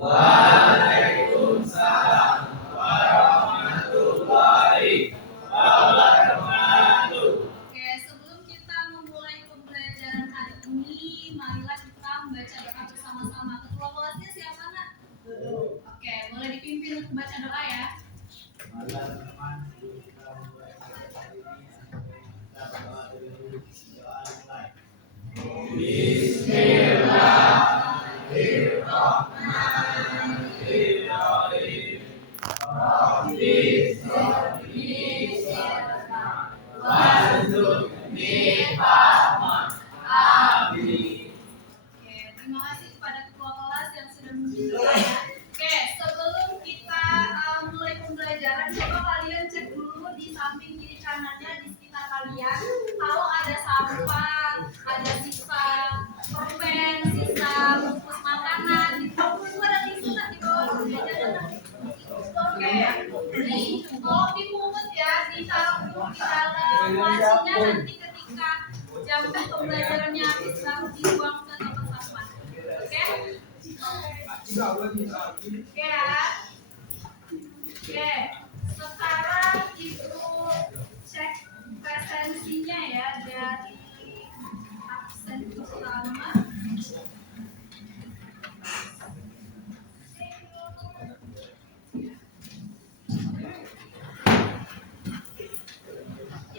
Waalaikumsalam warahmatullahi wabarakatuh. Oke, sebelum kita memulai pembelajaran hari ini, marilah kita membaca doa bersama-sama. Ketua kelasnya siapa, Nak? Oke, boleh dipimpin untuk baca doa ya. Bismillahirrahmanirrahim. Rabbi sholli warzuqni fahma. Amin. Oke, terima kasih kepada ketua kelas yang sudah membimbing saya. Oke, sebelum kita mulai pembelajaran, coba kalian cek dulu di samping kiri kanannya di sekitar kalian. Kalau ada sampah, ada sisa permen, sisa bungkus makanan, di bawah ada tisu tak di bawah meja ada. Oke, nih tolong dipungut ya, ditaruh di dalam lacinya nanti ketika jam pembelajarannya habis lalu dibuang ke tempat sampah. Oke? Oke ya. Oke. Sekarang ibu cek presensinya ya dari absen pertama.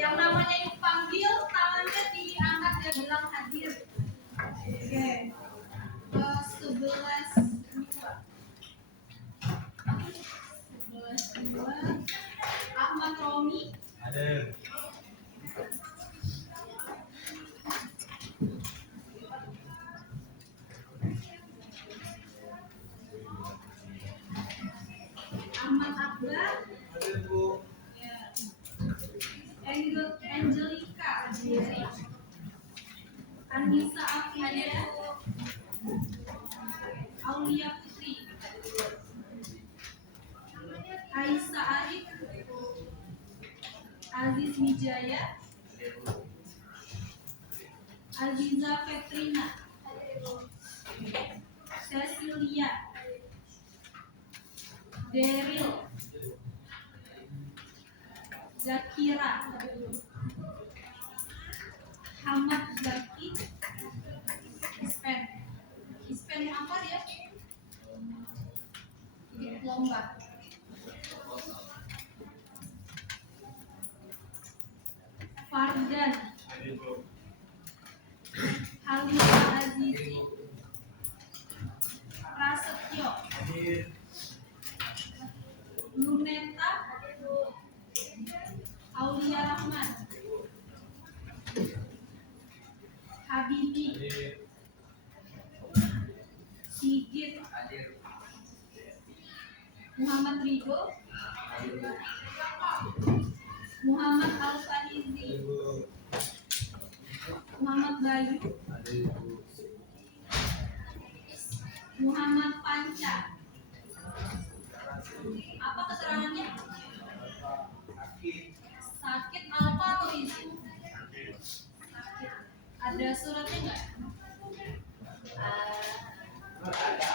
Yang namanya ibu panggil, tangannya diangkat dia bilang hadir. Oke. 11 Ahmad Romi. Ada. Ahmad Akbar. Ada, Bu. Ya. Angelika. Anissa Afia. Aulia Putri. Aisyah Arif. Aziz Wijaya. Aziza Petrina. Cecilia. Daryl. Zakira. Hamad Zaki. Ispen apa dia? Lomba. Fardan. Halisa Azizi. Prasetyo. Luneta. Aulia Rahman. Habibi. Sigit. Muhammad Rido. Muhammad Al-Farizi. Muhammad Bayu. Muhammad Panca. Apa keterangannya? Sakit apa atau isi? Sakit. Ada suratnya enggak? Ada.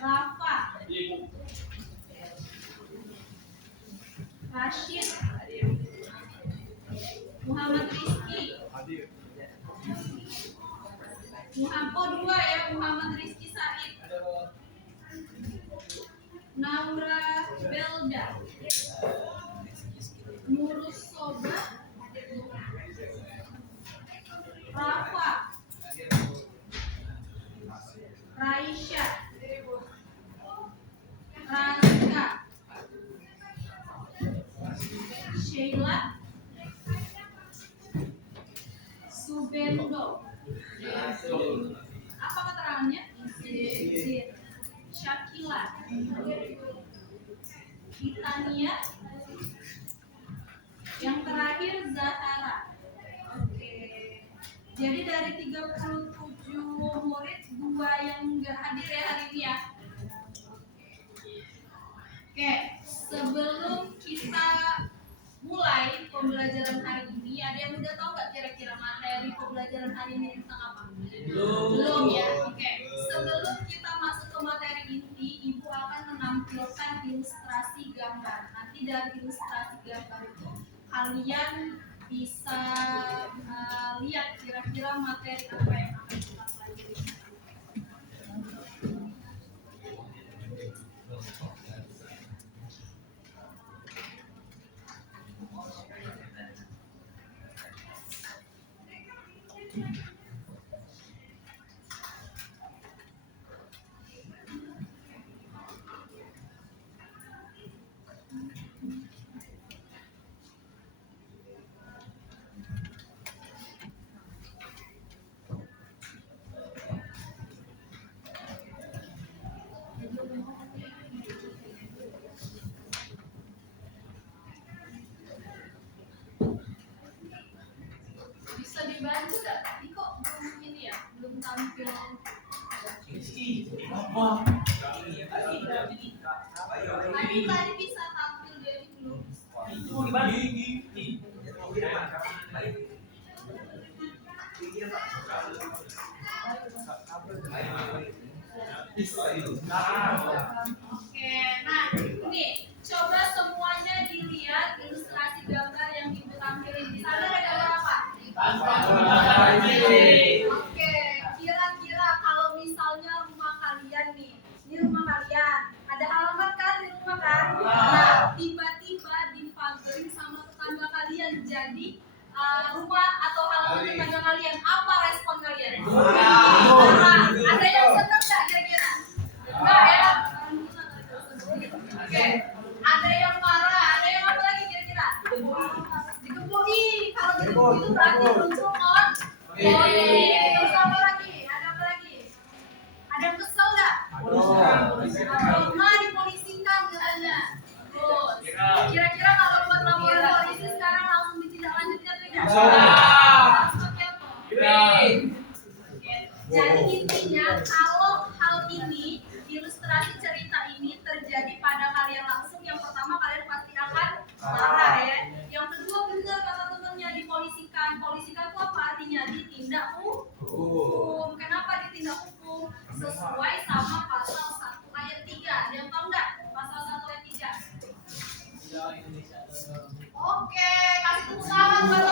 Rafa. Rashid. Muhammad Rizki. Dua ya, Muhammad Rizki Said. Naura Belda. Nurus Soba. Rafa. Raisya. Razka. Sheila. Subendo. Apa keterangannya? Syakila. Titania. Yang terakhir Zahara. Oke. Jadi dari 37 murid, 2 yang nggak hadir ya hari ini ya. Oke, sebelum kita mulai mulai pembelajaran hari ini. Ada yang udah tahu nggak kira-kira materi pembelajaran hari ini tentang apa? Belum ya. Oke. Sebelum kita masuk ke materi inti, Ibu akan menampilkan ilustrasi gambar. Nanti dari ilustrasi gambar itu kalian bisa lihat kira-kira materi apa yang akan kita pelajari. Bisa dibantu nggak? Ini kok belum ini ya, belum tampil. Tadi bisa tampil jadi belum. Oke, nah ini coba semuanya dilihat ilustrasi gambar yang Ibu tampilin. Di sana ada gambar apa? Oke, kira-kira kalau misalnya rumah kalian nih, ini rumah kalian, ada halaman kan di rumah kan? Nah, tiba-tiba dipagerin sama tetangga kalian, jadi rumah atau halaman tetangga kalian, apa respon kalian? Marah. Ada yang seneng nggak kira-kira? Enggak ya? Oke, ada yang marah, ada yang apa lagi kira-kira? Digebui. Kalau digebui itu berarti muncul terus apa lagi? Ada apa lagi? Ada yang kesel nggak? Rumah dipolisikan katanya. Terus, kira-kira kalau buat laporan polisi sekarang langsung ditindaklanjuti atau tidak? Seperti apa? Oke. Jadi intinya kalau hal ini, ilustrasi cerita ini terjadi pada kalian langsung, yang pertama kalian pasti akan marah ya. Yang kedua benar kata temannya, dipolisikan. Polisikan itu apa artinya? Ditindak hukum. Kenapa ditindak hukum? Sesuai sama pasal 1 ayat 3. Ada yang tahu nggak pasal 1 ayat 3? Oke, kasih tepuk tangan buat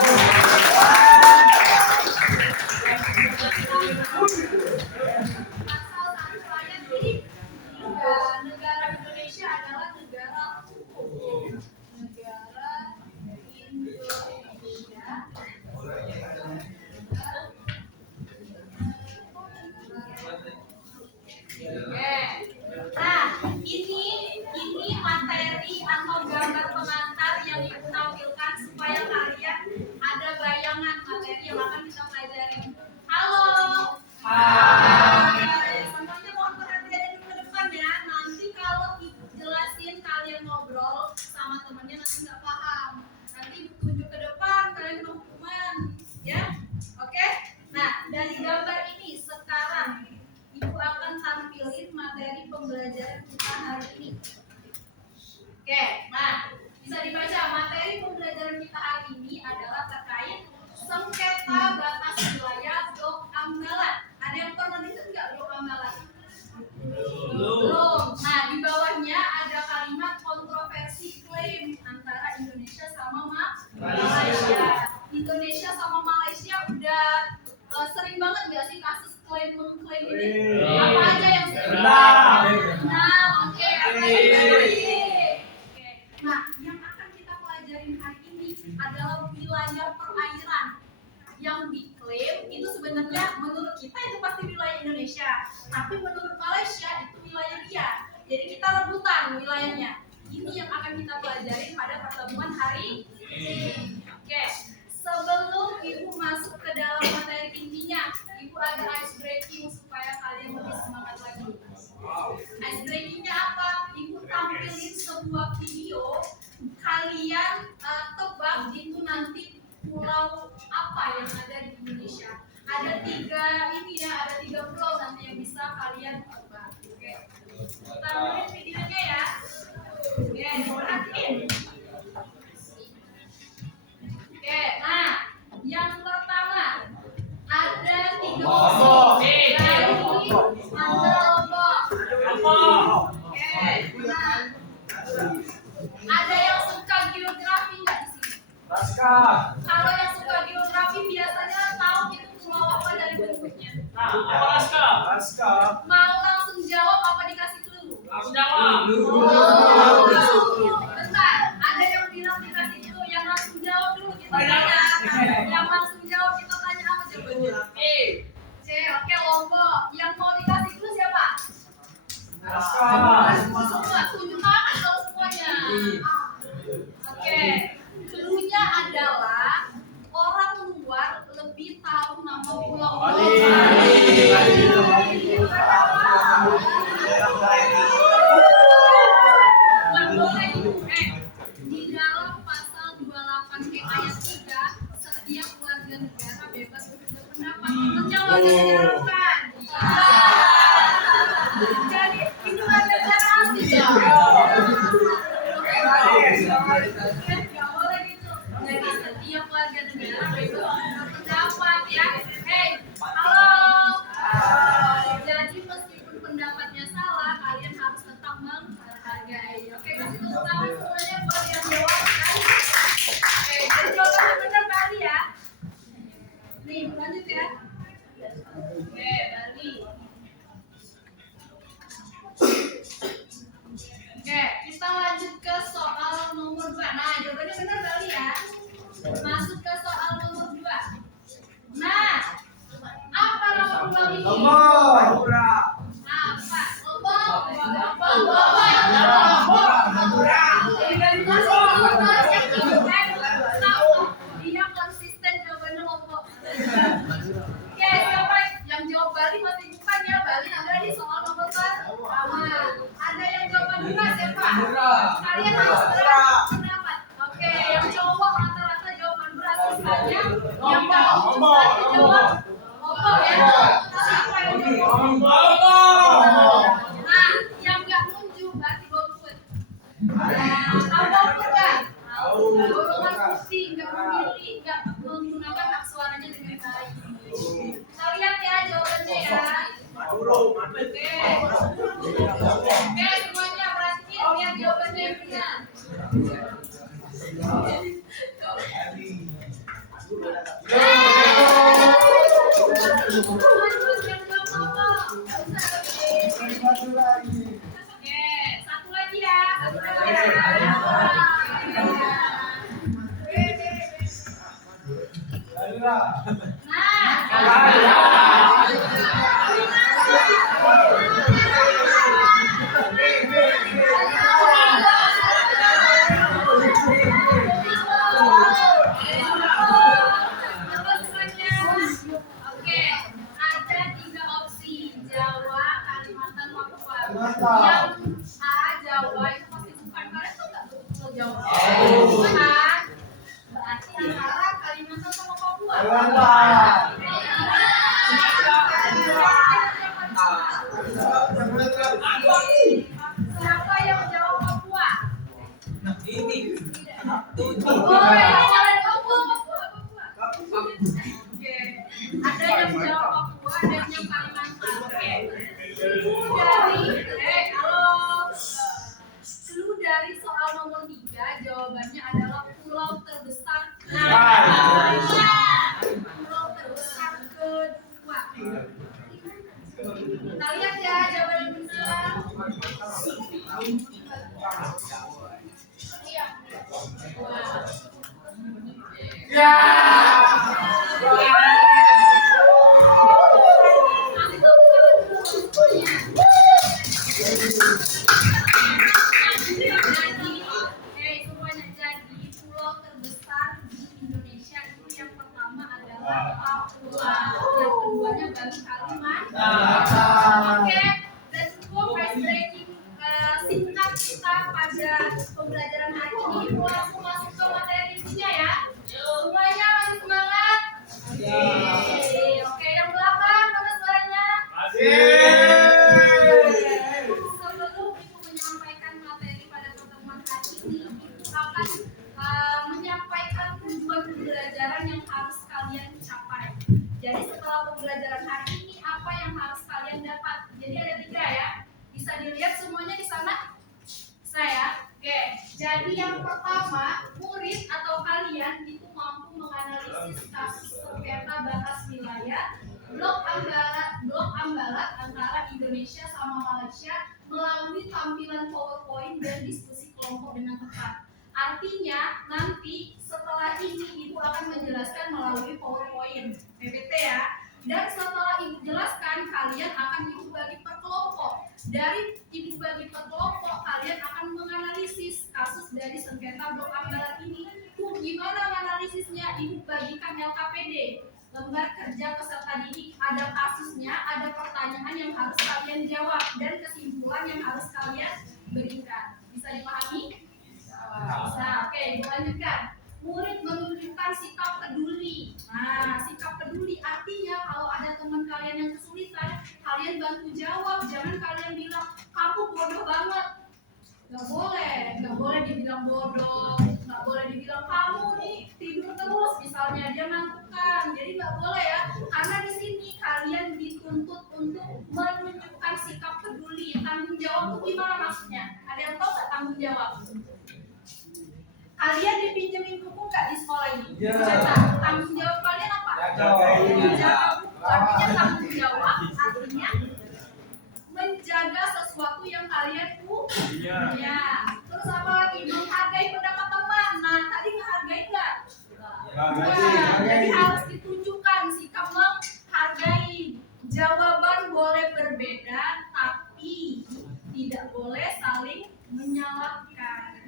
pasal 1 ayat 3. Negara Indonesia adalah negara hukum. Negara Indonesia. Nah, ini materi atau gambar pengantar yang Ibu tampilkan supaya kalian ada bayangan materi yang akan kita pelajari. Halo. Hai. Semuanya mohon perhatian dulu ke depan ya. Nanti kalau Ibu jelasin kalian ngobrol sama temannya nanti nggak paham. Nanti Ibu tunjuk ke depan kalian kena hukuman, ya. Oke? Nah, dari gambar ini sekarang Ibu akan tampilin materi pembelajaran kita hari ini. Oke, nah bisa dibaca materi pembelajaran kita hari ini adalah terkait sengketa batas wilayah blok Ambalat. Ada yang pernah dengar nggak blok Ambalat? Belum. Nah di bawahnya ada kalimat kontroversi klaim antara Indonesia sama Malaysia. Indonesia sama Malaysia udah sering banget nggak sih kasus klaim mengklaim ini? Apa aja yang sering? Nah, oke. Nah, yang akan kita pelajarin hari ini adalah wilayah perairan yang diklaim itu sebenarnya menurut kita itu pasti wilayah Indonesia, tapi menurut Malaysia itu wilayah dia. Jadi kita rebutan wilayahnya. Ini yang akan kita pelajari pada pertemuan hari ini. Oke. Sebelum Ibu masuk ke dalam materi intinya, Ibu ada ice breaking supaya kalian lebih semangat lagi. Ice breakingnya apa? Ibu tampilin sebuah video, kalian tebak itu nanti pulau apa yang ada di Indonesia. Ada 3 pulau nanti yang bisa kalian tebak. Oke. Tampilin videonya ya. Oke, perhatiin. Nah, apa naskah? Naskah. Mau langsung jawab apa dikasih clue? Langsung jawab. Bentar, ada yang bilang dikasih clue, yang langsung jawab dulu kita tanya. Yang langsung jawab kita tanya apa jawabannya? Oke, Lombok. Yang mau dikasih clue siapa? Semua, tunjuk tangan kalau semuanya. Oke, clue-nya adalah orang luar lebih tahu nama pulau. Di dalam pasal 28 ayat 3, setiap warga negara bebas untuk berpendapat. Mencoba diharapkan. Jadi itu warga negara asli ya. Nggak boleh gitu. Jadi setiap warga negara bebas untuk berpendapat ya. Halo. Jadi meskipun pendapatnya salah, kalian harus tetap menghargai. Oke, kasih tepuk tangan semuanya buat yang jawab kan. Dan jawabannya benar Bali ya. Nih, lanjut ya. Oke, Bali. Oke, kita lanjut ke soal nomor 2. Nah, jawabannya benar Bali ya. Masuk ke soal nomor 2. Nah, apa nama pulau ini? Dia konsisten jawabannya Lombok. Oke, siapa yang jawab Bali masih bukan ya? Bali ada di soal nomor pertama. Ada yang jawaban benar siapa? Kalian harus berpendapat. Oke, yang cowok rata-rata jawaban benar sisanya. Yang Lombok jawab Lombok ya. Siapa yang jawab Lombok? Nah, yang nggak nunjuk berarti golput. Tahu golput nggak? Golongan putih, nggak memilih, nggak menggunakan hak suaranya dengan baik. Kita lihat ya jawabannya ya. Oke, semuanya perhatiin lihat jawabannya yang benar. Oke, satu lagi ya. Oke, ada 3 opsi: Jawa, Kalimantan, Papua. Yang A Jawa itu pasti bukan. Kalian tuh nggak betul Jawa. Bukan. Berarti antara Kalimantan sama Papua. Siapa yang jawab Papua? Oh, yang jalan Papua. Oke. Ada yang jawab Papua, ada yang Kalimantan. Oke. Clue dari soal nomor 3 jawabannya adalah pulau terbesar. Pulau terbesar kedua. Kita lihat ya jawaban yang benar. Jadi pulau terbesar di Indonesia itu yang pertama adalah Papua, yang keduanya baru Kalimantan. Oke, dan cukup ice breaking singkat kita pada pembelajaran hari ini. Langsung masuk ke materi intinya ya. Semuanya masih semangat? Oke, yang belakang mana suaranya? Sebelum Ibu menyampaikan materi pada pertemuan hari ini, Ibu akan menyampaikan tujuan pembelajaran yang harus kalian capai. Jadi setelah pembelajaran hari ini, apa yang harus kalian dapat? Jadi ada 3 ya. Bisa dilihat semuanya di sana? Saya. Oke. Jadi yang pertama, murid atau kalian itu mampu menganalisis kasus sengketa batas wilayah Blok Ambalat antara Indonesia sama Malaysia melalui tampilan PowerPoint dan diskusi kelompok dengan tepat. Artinya nanti setelah ini Ibu akan menjelaskan melalui PowerPoint PPT ya. Dan setelah Ibu jelaskan, kalian akan Ibu bagi per kelompok. Dari Ibu bagi per kelompok, kalian akan menganalisis kasus dari sengketa blok Ambalat ini. Gimana analisisnya? Ibu bagikan LKPD, lembar kerja peserta didik, ada kasusnya, ada pertanyaan yang harus kalian jawab dan kesimpulan yang harus kalian berikan. Bisa dipahami? Bisa. Oke, lanjutkan. Murid menunjukkan sikap peduli. Nah, sikap peduli artinya kalau ada teman kalian yang kesulitan, kalian bantu jawab. Jangan kalian bilang kamu bodoh banget. Nggak boleh dibilang bodoh, nggak boleh dibilang kamu nih tidur terus, misalnya dia ngantukan. Jadi nggak boleh ya, karena di sini kalian dituntut untuk menunjukkan sikap peduli. Tanggung jawab itu gimana maksudnya? Ada yang tahu nggak tanggung jawab? Kalian dipinjemin buku nggak di sekolah ini? Iya. Tanggung jawab kalian apa? Jaga buku. Artinya tanggung jawab artinya menjaga sesuatu yang kalian punya. Ya. Terus apa lagi? Menghargai pendapat teman. Nah, tadi menghargai nggak? Nah, jadi harus ditunjukkan sikap menghargai. Jawaban boleh berbeda, tapi tidak boleh saling menyalahkan.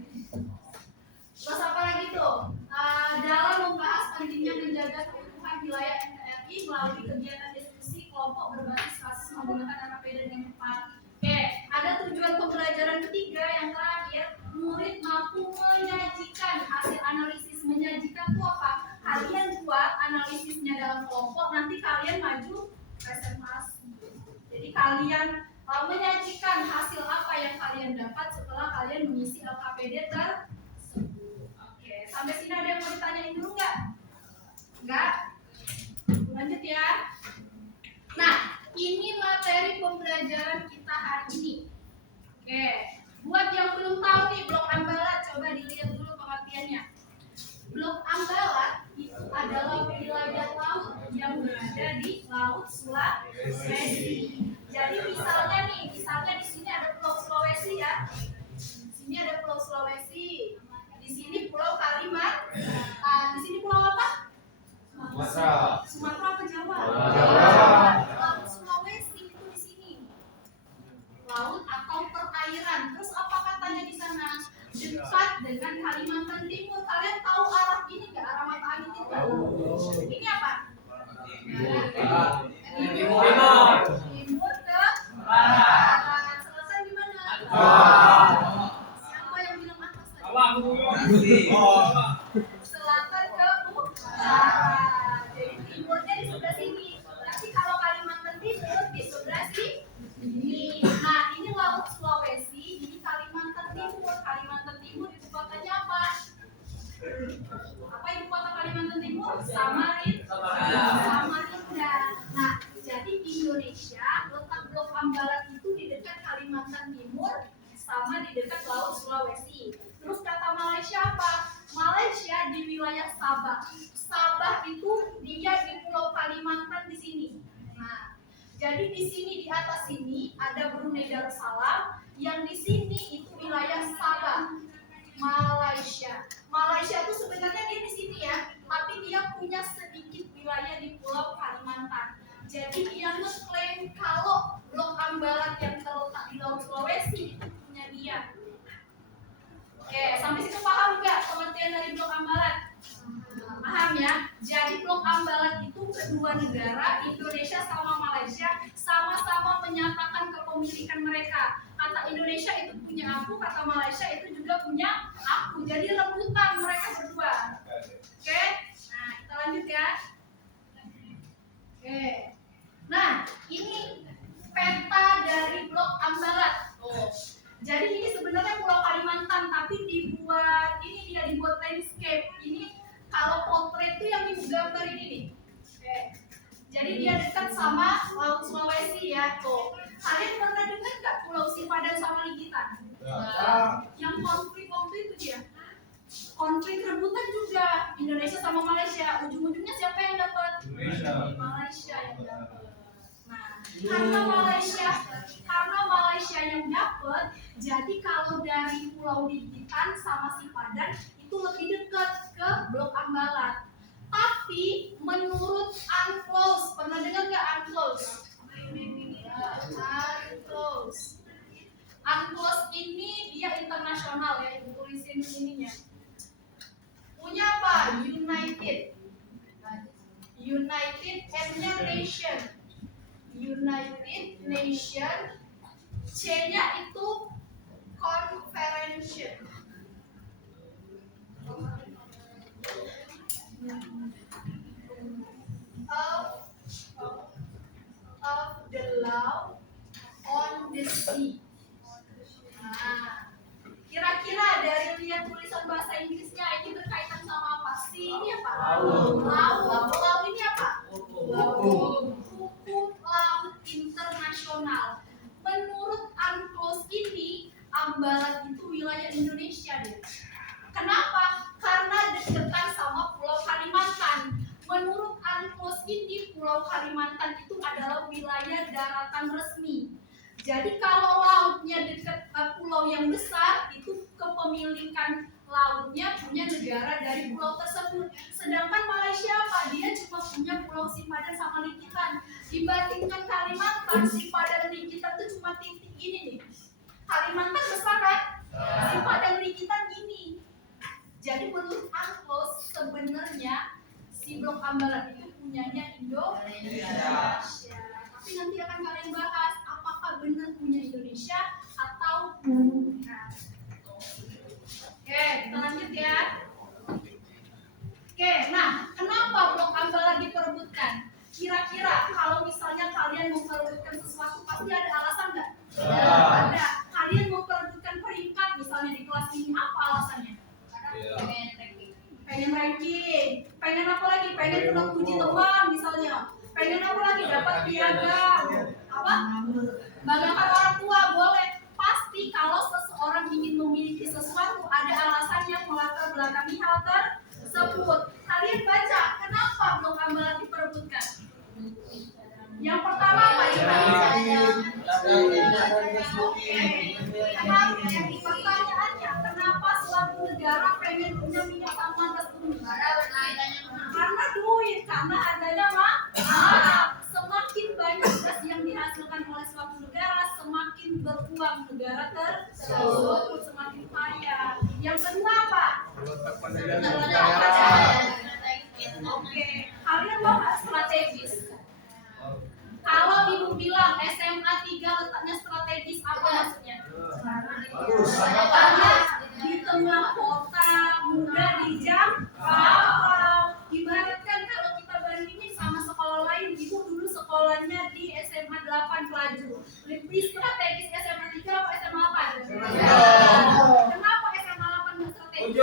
Terus apa lagi tuh? Dalam membahas pentingnya menjaga keutuhan wilayah NKRI melalui kegiatan diskusi kelompok berbasis kasus menggunakan LKPD dengan tepat. Oke, ada tujuan pembelajaran ketiga yang terakhir, murid mampu menyajikan hasil analisis. Menyajikan itu apa? Kalian buat analisisnya dalam kelompok, nanti kalian maju presentasi. Jadi kalian menyajikan hasil apa yang kalian dapat setelah kalian mengisi LKPD sampai sini ada yang mau ditanyain dulu nggak? Nggak? Lanjut ya. Nah, ini materi pembelajaran kita hari ini. Oke, buat yang belum tahu nih blok Ambalat, coba dilihat dulu pengertiannya. Blok Ambalat itu adalah wilayah laut yang berada di Laut Sulawesi. Jadi misalnya di sini ada Pulau Sulawesi ya. Di sini ada Pulau Sulawesi. Di sini Pulau Kalimantan. Di sini pulau apa? Sumatera apa Jawa? Laut Sulawesi itu di sini. Laut atau perairan. Terus apa katanya di sana? Dekat dengan Kalimantan Timur. Kalian tahu arah ini nggak? Arah mata angin itu? Ini apa? Timur ke barat. Selatan di mana? Siapa yang bilang atas tadi? Selatan ke utara. Jadi timurnya di sebelah sini. Berarti kalau Kalimantan Timur di sebelah sini. Nah, ini Laut Sulawesi, ini Kalimantan Timur. Kalimantan Timur ibu kotanya apa? Apa ibu kota Kalimantan Timur? Samarinda. Nah, jadi Indonesia letak blok Ambalat itu di dekat Kalimantan Timur sama di dekat Laut Sulawesi. Terus kata Malaysia apa? Malaysia di wilayah Sabah. Sabah itu dia di Pulau Kalimantan di sini. Nah, jadi di sini di atas sini ada Brunei Darussalam, yang di sini itu wilayah Sabah, Malaysia. Malaysia itu sebenarnya dia di sini ya, tapi dia punya sedikit wilayah di Pulau Kalimantan. Jadi dia ngeklaim kalau blok Ambalat yang terletak di Laut Sulawesi itu punya dia. Oke, sampai situ paham nggak pengertian dari blok Ambalat? Paham ya? Jadi blok Ambalat itu kedua negara, Indonesia sama Malaysia, sama-sama menyatakan kepemilikan mereka. Kata Indonesia itu punya aku, kata Malaysia itu juga punya aku. Jadi rebutan mereka berdua. Oke? Nah, kita lanjut ya. Oke. Nah, ini peta dari blok Ambalat. Jadi ini sebenarnya Pulau Kalimantan, tapi dibuat landscape. Ini kalau potret itu yang ibu gambar ini nih. Oke. Jadi dia dekat sama Laut Sulawesi ya. Tuh. Kalian pernah dengar nggak Pulau Sipadan sama Ligitan? Yang konflik itu dia. Konflik rebutan juga Indonesia sama Malaysia. Ujung-ujungnya siapa yang dapat? Malaysia yang dapat. Nah, karena Malaysia yang dapat, jadi kalau dari Pulau Bintan sama Sipadan itu lebih dekat ke Blok Ambalat. Tapi menurut UNCLOS, pernah dengar nggak UNCLOS? UNCLOS ini dia internasional ya, tulisin ininya. Punya apa? United M-nya Nation. United Nation, C-nya itu Confederation of the law on the sea. Nah, kira-kira dari lihat tulisan bahasa Inggrisnya ini berkaitan sama apa? Sea ini apa? Laut ini apa? Hukum laut internasional. Menurut UNCLOS ini, Ambalat itu wilayah Indonesia deh. Kenapa? Karena deketan sama Pulau Kalimantan. Menurut UNCLOS ini, Pulau Kalimantan itu adalah wilayah daratan resmi. Jadi kalau lautnya dekat pulau yang besar, itu kepemilikan lautnya punya negara dari pulau tersebut. Sedangkan Malaysia apa? Dia cuma punya Pulau Sipadan sama Likitan. Dibandingkan Kalimantan, Sipadan Likitan itu cuma titik ini nih. Kalimantan besar kan? Sipadan Likitan gini. Jadi menurut UNCLOS sebenarnya si Blok Ambalat itu punyanya Indonesia. Tapi nanti akan kalian bahas apakah benar punya Indonesia atau bukan. Oke, kita lanjut ya. Oke, nah kenapa Blok Ambalat diperebutkan? Kira-kira kalau misalnya kalian memperebutkan sesuatu pasti ada alasan nggak? Ada. Kalian memperebutkan peringkat misalnya di kelas ini, apa alasannya? Pengen ranking, pengen apa lagi? Pengen kena puji teman misalnya. Pengen apa lagi? Dapat piagam. Apa? Banggakan orang tua boleh. Pasti kalau seseorang ingin memiliki sesuatu ada alasan yang melatar belakangi hal tersebut. Kalian baca kenapa Blok Ambalat diperebutkan? Yang pertama apa? Pertanyaannya, kenapa suatu negara pengen punya minyak sama gas bumi? Karena duit, karena harganya mahal. Semakin banyak gas yang dihasilkan oleh suatu negara, semakin beruang negara tersebut, semakin kaya. Yang kedua apa? Oke, kalian mau nggak strategis? Kalau ibu bilang SMA 3 letaknya strategis, apa maksudnya? Karena di tengah kota, mudah dijangkau. Ibaratkan kalau kita bandingin sama sekolah lain, ibu dulu sekolahnya di SMA 8 Pelaju. Lebih strategis SMA 3 apa SMA 8? Kenapa SMA 8 lebih strategis?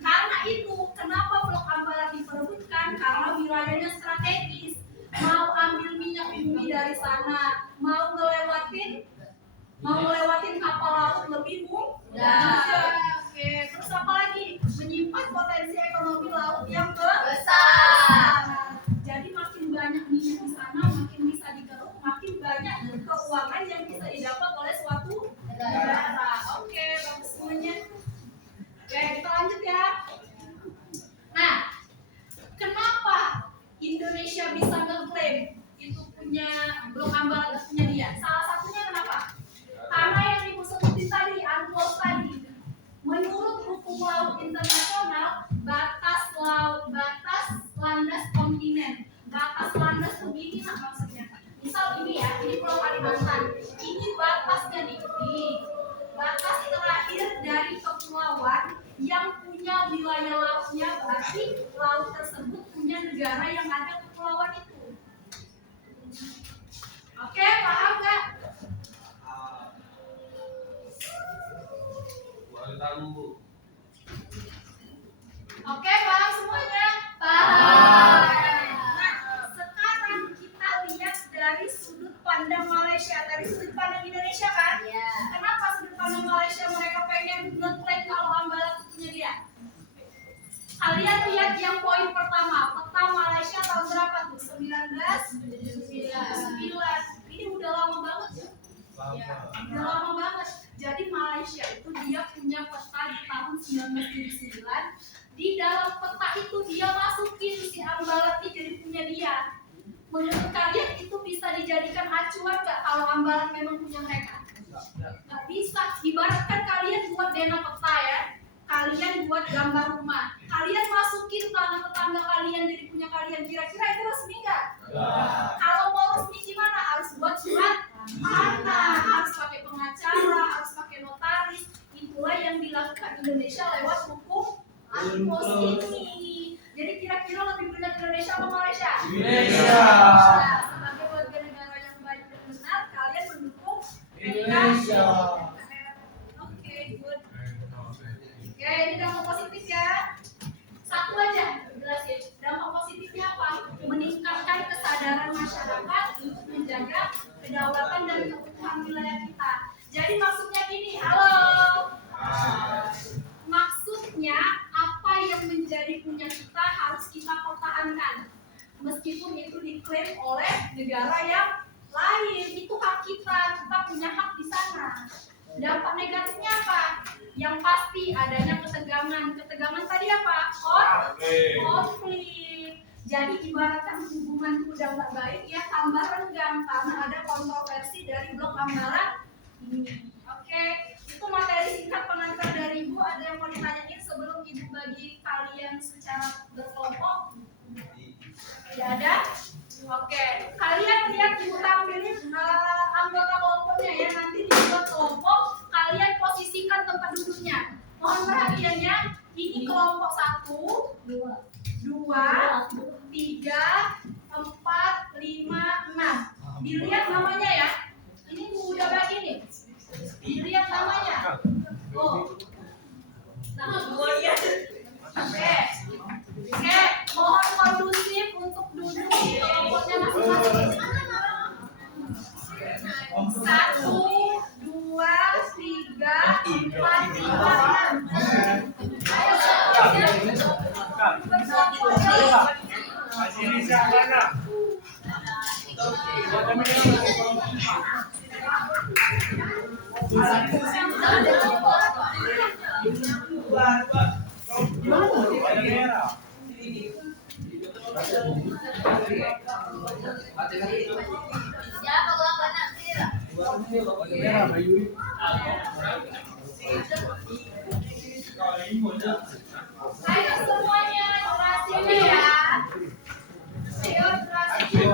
Karena itu, kenapa Blok Ambalat diperebutkan? Karena wilayahnya strategis. Mau ambil minyak bumi dari sana, mau ngelewatin kapal laut lebih mudah. Oke, terus apa lagi? Menyimpan potensi ekonomi laut yang besar. Jadi makin banyak minyak di sana, makin bisa digaruk, makin banyak keuangan yang bisa didapat oleh suatu negara. Oke, bagus semuanya. Oke, kita lanjut ya. Nah, kenapa Indonesia bisa ngeklaim itu punya Blok Ambalat punya dia? Salah satunya kenapa? Karena yang ibu sebutin tadi, UNCLOS tadi. Menurut hukum laut internasional, batas landas kontinen. Batas landas begini lah maksudnya. Misal ini ya, ini Pulau Kalimantan. Ini batasnya nih. Batas terakhir dari kepulauan yang punya wilayah lautnya, berarti laut tersebut punya negara yang ada kepulauan itu. Oke, paham nggak? Oke, paham semuanya? Paham. Nah, sekarang kita lihat dari sudut pandang Malaysia, dari sudut pandang Indonesia kan? Ya. Kenapa sudut pandang Malaysia mereka pengen ngeklaim kalau Ambalat punya dia? Ya, udah lama banget. Jadi Malaysia itu dia punya peta di tahun 1979. Di dalam peta itu dia masukin si Ambalat ini jadi punya dia. Menurut kalian itu bisa dijadikan acuan nggak kalau Ambalat memang punya mereka? Nggak bisa. Ibaratkan kalian buat dena peta ya, kalian buat gambar rumah, kalian masukin tanah tetangga kalian jadi punya kalian, kira-kira itu resmi nggak? Kalau mau resmi gimana? Harus buat surat tanah, harus pakai pengacara, harus pakai notaris. Itulah yang dilakukan Indonesia lewat hukum ASPOS ini. Jadi kira-kira lebih benar Indonesia atau Malaysia? Indonesia. Nah, sebagai warga negara yang baik dan benar, kalian mendukung Indonesia. Oke, good. Oke, ini dampak positif ya. Satu aja jelasin. Dampak positifnya apa? Meningkatkan kesadaran masyarakat untuk menjaga kedaulatan dan keutuhan wilayah kita. Jadi maksudnya gini, halo. Maksudnya apa yang menjadi punya kita harus kita pertahankan. Meskipun itu diklaim oleh negara yang lain, itu hak kita punya hak di sana. Dampak negatifnya apa? Yang pasti adanya ketegangan. Ketegangan tadi apa? Konflik. Jadi ibaratkan hubungan itu udah nggak baik, ya tambah renggang karena ada kontroversi dari blok Ambalat ini. Oke, itu materi singkat pengantar dari Ibu. Ada yang mau ditanyain sebelum Ibu bagi kalian secara berkelompok? Tidak ada? Oke, kalian lihat Ibu tampilin anggota kelompoknya ya. Nanti dibuat kelompok, kalian posisikan tempat duduknya. Mohon perhatiannya, ini kelompok 1, 2, 3, 4, 5, 6. Dilihat namanya ya. Ini Bu udah bagi nih. Dilihat namanya. Oh. Nama buahnya. Oke. Oke, mohon kondusif untuk duduk di kelompoknya masing-masing. 1, 2, 3, 4, 5, 6. Ayo ayo semuanya jelasin ya. Ayo jelasin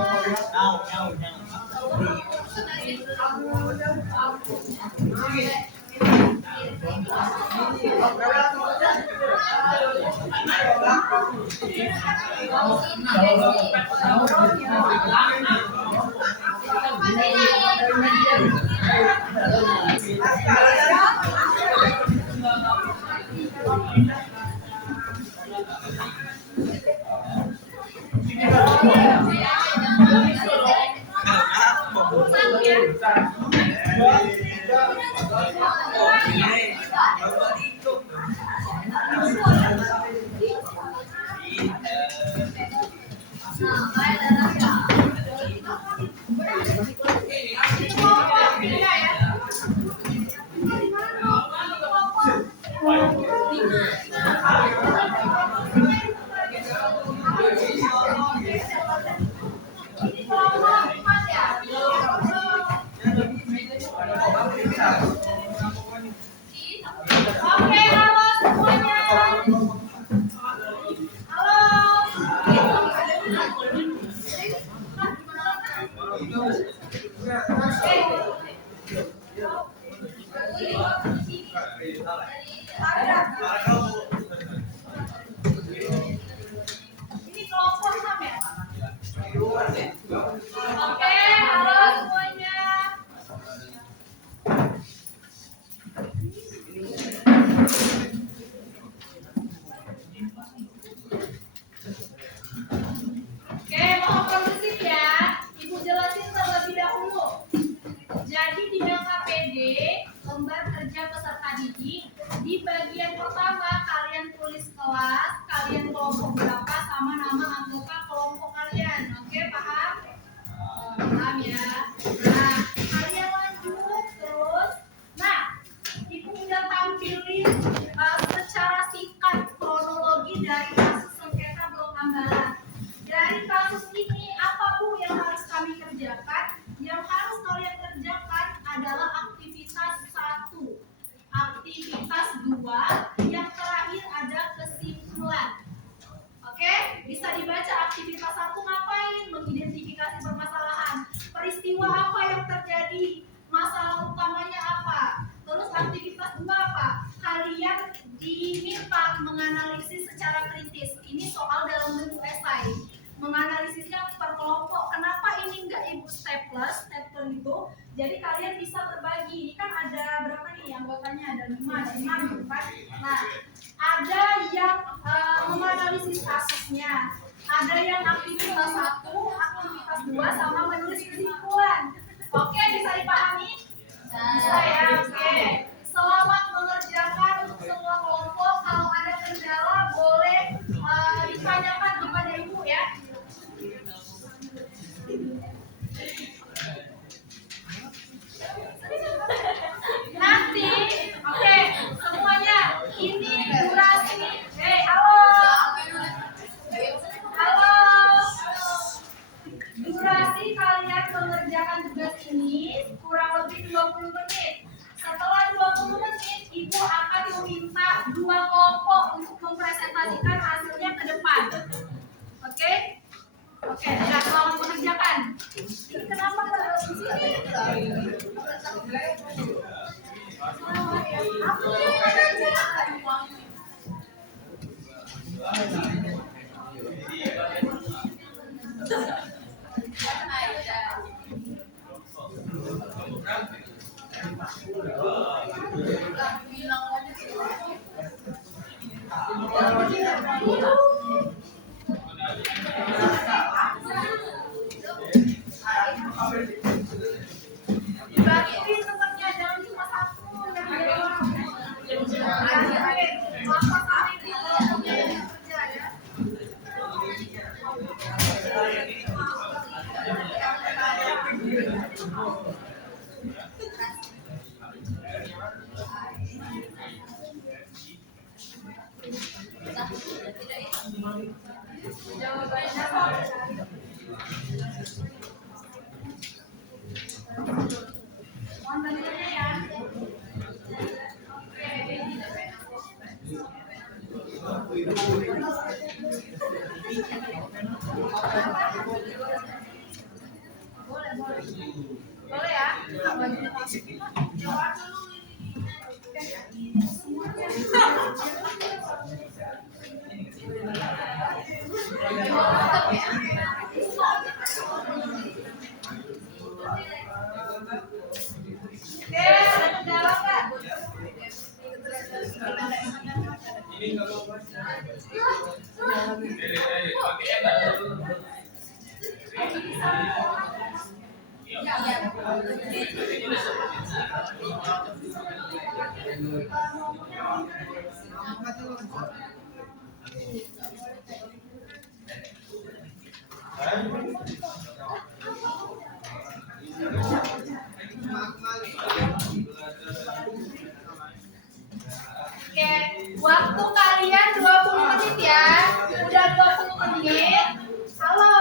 Oke, halo semuanya. Ini kelompok 6 ya? Oke, halo semuanya. Oke, mohon kondusif ya. Ibu jelasin terlebih dahulu. Jadi di LKPD, lembar kerja peserta didik, di bagian pertama kalian tulis kelas, kalian kelompok berapa sama nama anggota kelompok kalian. Oke, paham? Paham ya. Nah, kalian lanjut Jadi kalian bisa berbagi. Ini kan ada berapa nih anggotanya? Ada 5, ada 6 gitu kan. Nah, ada yang menganalisis kasusnya, ada yang aktivitas 1, aktivitas 2, sama menulis kesimpulan. Oke, bisa dipahami? Bisa ya, oke. Selamat mengerjakan untuk semua kelompok. Kalau ada kendala boleh ditanyakan kepada ibu ya. Nanti, oke, semuanya ini durasi. Halo. Halo. Durasi kalian mengerjakan tugas ini kurang lebih 20 menit. Setelah 20 menit, Ibu akan meminta 2 kelompok untuk mempresentasikan hasilnya ke depan. Oke? Oke, ya, selamat mengerjakan. Ini kenapa nggak di sini? Dibagiin temannya, jangan cuma satu yang apa kali punya yang kerja ya. Jawabannya mohon bantuannya ya. Boleh ya. Jawab dulu Oke, ada kendala nggak? Oke, waktu kalian 20 menit ya. Udah 20 menit. Halo.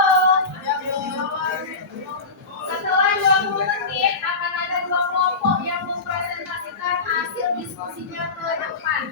Setelah 20 menit akan ada 2 kelompok yang mempresentasikan hasil diskusinya ke depan.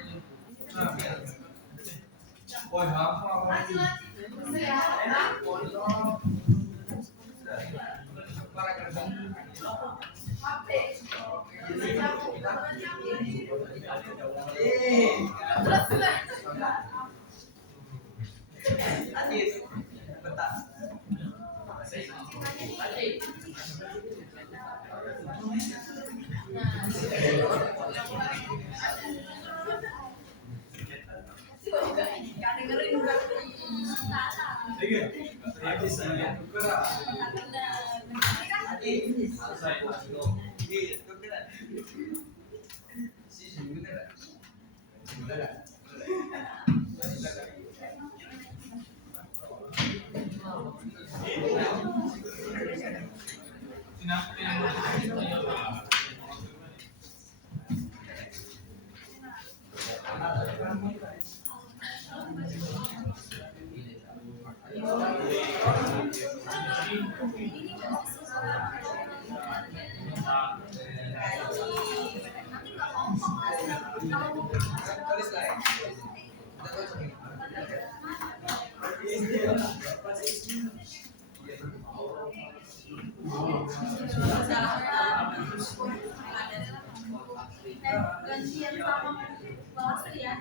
Gantian sama kelas ya.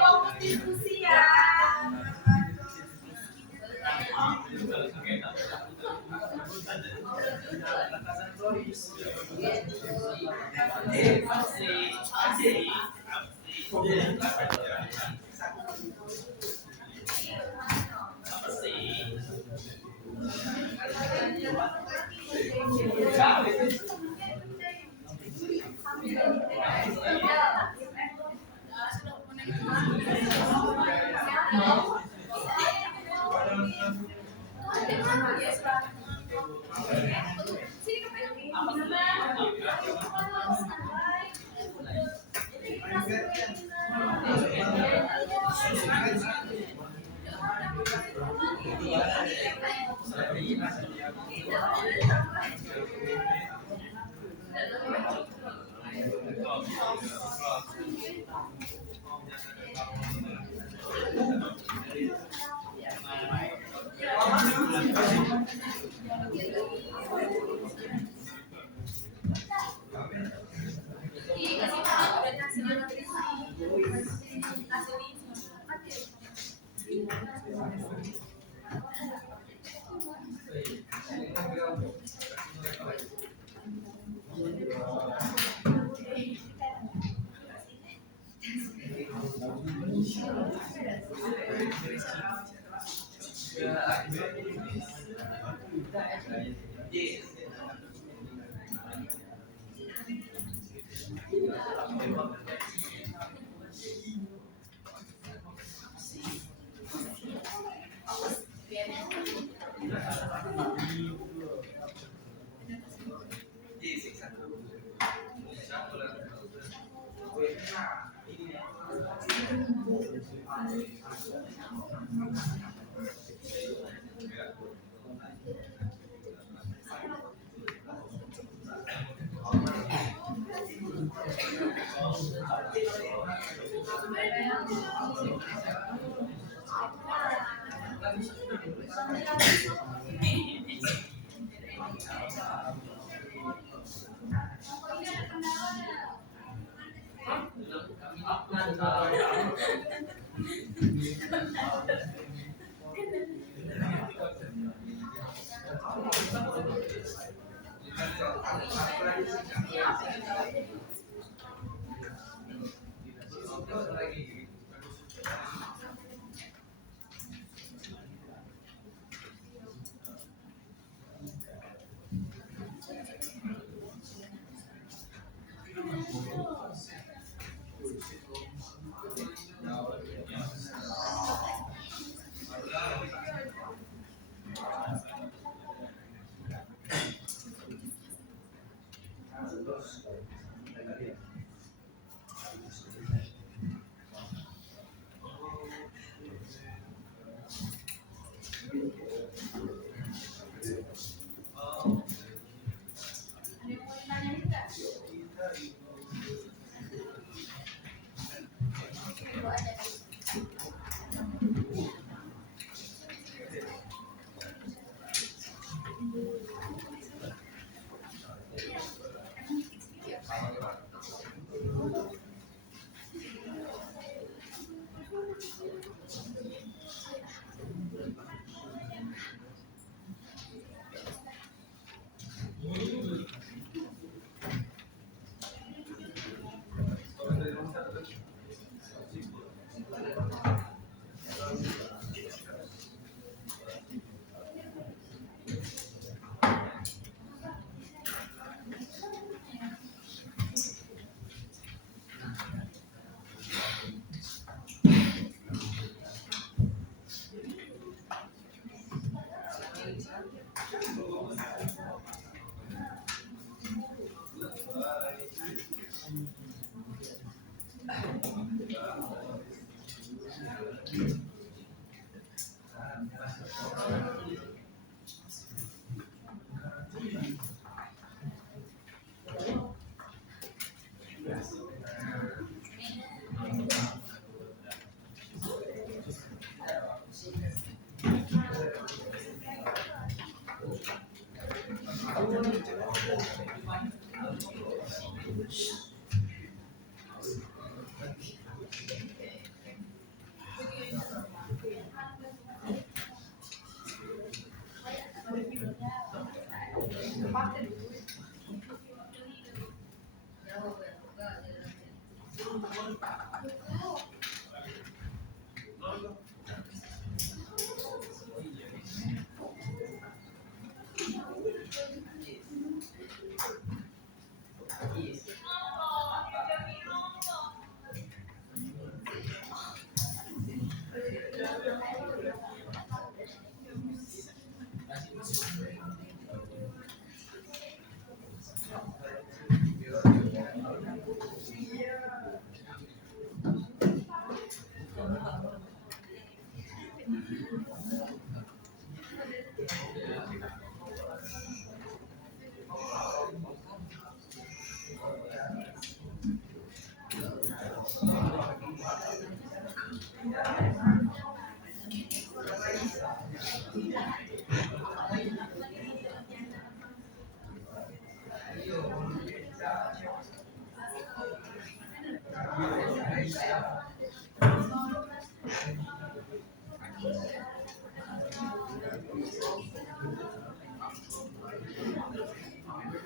fokus diskusi ya.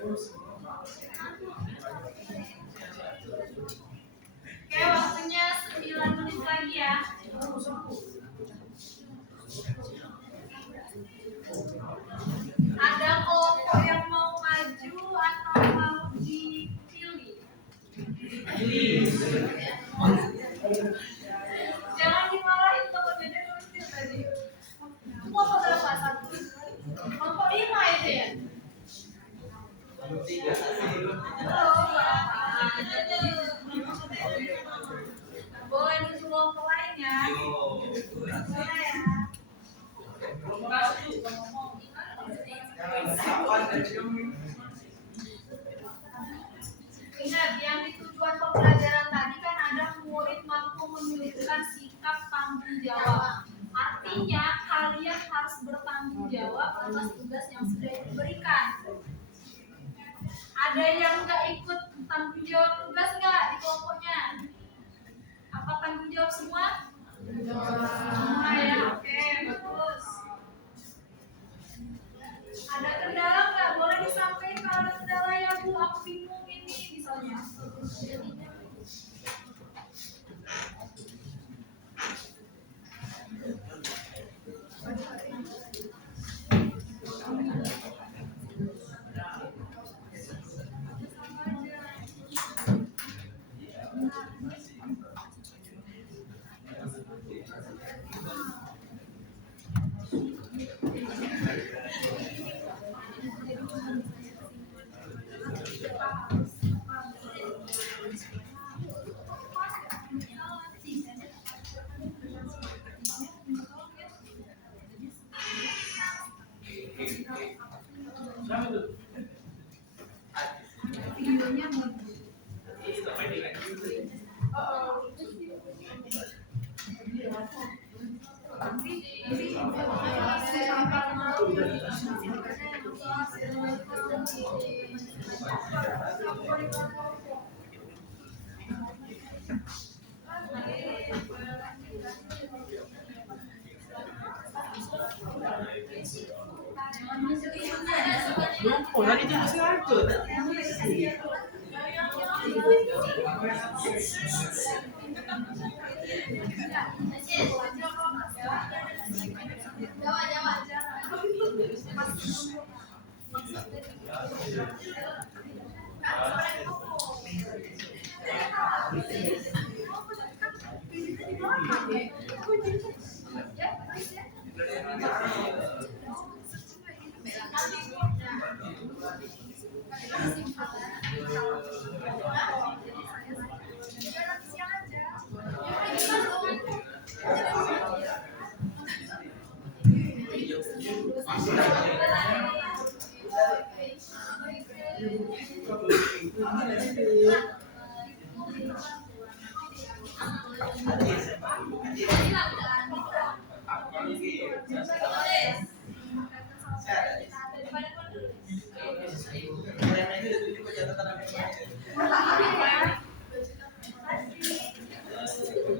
Oke, waktunya 9 menit lagi ya. Ada kelompok yang mau maju atau mau dipilih? Jangan dimarahin kalau Dede nulis tadi. Kelompok berapa? Satu. Kelompok 5 itu ya? Boleh nulis kelompok lain ya? Boleh ya? Ingat, yang di tujuan pembelajaran tadi kan ada murid mampu menunjukkan sikap tanggung jawab. Artinya kalian harus bertanggung jawab atas tugas yang sudah diberikan. Ada yang nggak ikut tanggung jawab tugas nggak di kelompoknya? Apa tanggung jawab semua? Semua ya, oke, bagus. Ada kendala nggak? Boleh disampaikan kalau ada kendala ya Bu, aku bingung ini misalnya. Videonya mau Oh, tadi itu masih lanjut.